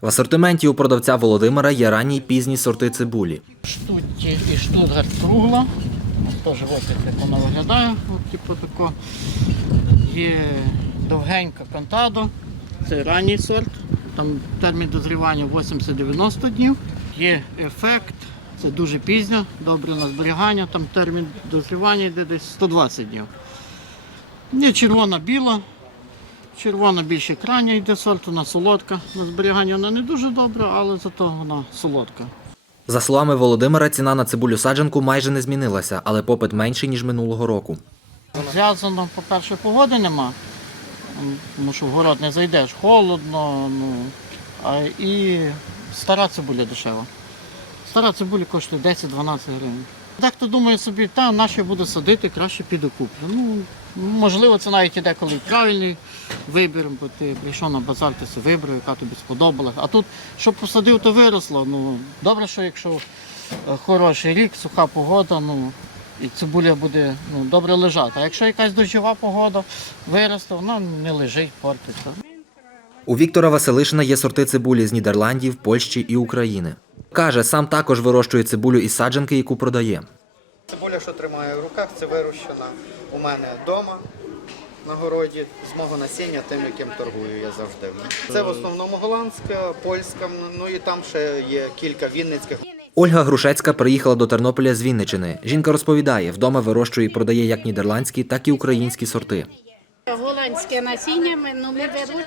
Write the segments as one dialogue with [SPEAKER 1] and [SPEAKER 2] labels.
[SPEAKER 1] В асортименті у продавця Володимира є ранні й пізні сорти цибулі.
[SPEAKER 2] Штутті і Штутгарт кругла. Теж ось як вона виглядає. Типу тако. Є довгенька кантадо. Це ранній сорт. Там термін дозрівання 80-90 днів. Є ефект. Це дуже пізньо, добре на зберігання. Там термін дозрівання йде десь 120 днів. Є червона біла. Червона більше крайня йде сорт, вона солодка. На зберігання вона не дуже добра, але зато вона солодка.
[SPEAKER 1] За словами Володимира, ціна на цибулю саджанку майже не змінилася, але попит менший, ніж минулого року.
[SPEAKER 2] Зв'язано, по-перше, погоди нема, тому що в город не зайдеш, холодно, ну, а і стара цибуля дешева. Стара цибуля коштує 10-12 гривень. Дехто думає собі, та нащо я буду садити, краще піду куплю. Ну, можливо, це навіть і деколи правильний вибір, бо ти прийшов на базар, ти все вибрав, яка тобі сподобалась. А тут, щоб посадив, то виросло. Ну, добре, що якщо е, хороший рік, суха погода, ну, і цибуля буде ну, добре лежати. А якщо якась дощова погода виросте, вона не лежить, портиться.
[SPEAKER 1] У Віктора Василишина є сорти цибулі з Нідерландів, Польщі і України. Каже, сам також вирощує цибулю із саджанки, яку продає.
[SPEAKER 3] Цибуля, що тримаю в руках, це вирощена у мене вдома на городі з мого насіння, тим, яким торгую я завжди. Це в основному голландська, польська, ну і там ще є кілька вінницьких.
[SPEAKER 1] Ольга Грушецька приїхала до Тернополя з Вінничини. Жінка розповідає, вдома вирощує і продає як нідерландські, так і українські сорти.
[SPEAKER 4] Голландське насіння ну, ми беруть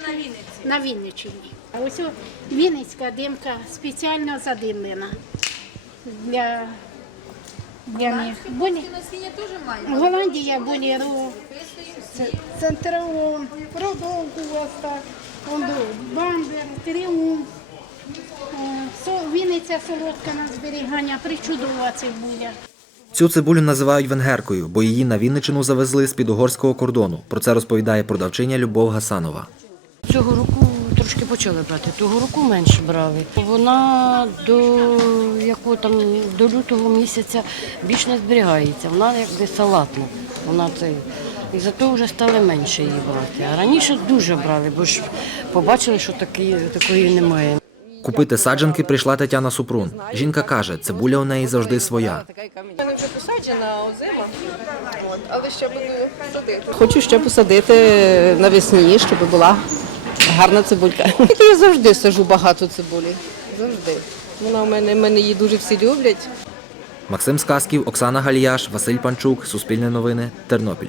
[SPEAKER 4] на Вінниччині. Ось Вінницька димка спеціально задимлена. Для, для них. Болі... Голландія боліру, Ц- центрон, продовгуваста, бамбер, тріумф. Вінниця солодка на зберігання, причудова цибуля.
[SPEAKER 1] Цю цибулю називають венгеркою, бо її на Вінничину завезли з під угорського кордону. Про це розповідає продавчиня Любов Гасанова.
[SPEAKER 5] Цього року трошки почали брати, того року менше брали. Вона до якого там до лютого місяця більш не зберігається. Вона якби салатна. Вона це. І зато вже стали менше її брати. А раніше дуже брали, бо ж побачили, що такі, такої немає.
[SPEAKER 1] Купити саджанки прийшла Тетяна Супрун. Жінка каже, цибуля у неї завжди своя. У
[SPEAKER 6] але ще буду садити. Хочу ще посадити навесні, щоб була гарна цибулька. Я завжди сажу багато цибулі. Завжди. Вона в мене, мене її дуже всі люблять.
[SPEAKER 1] Максим Сказків, Оксана Галіяш, Василь Панчук, Суспільне новини, Тернопіль.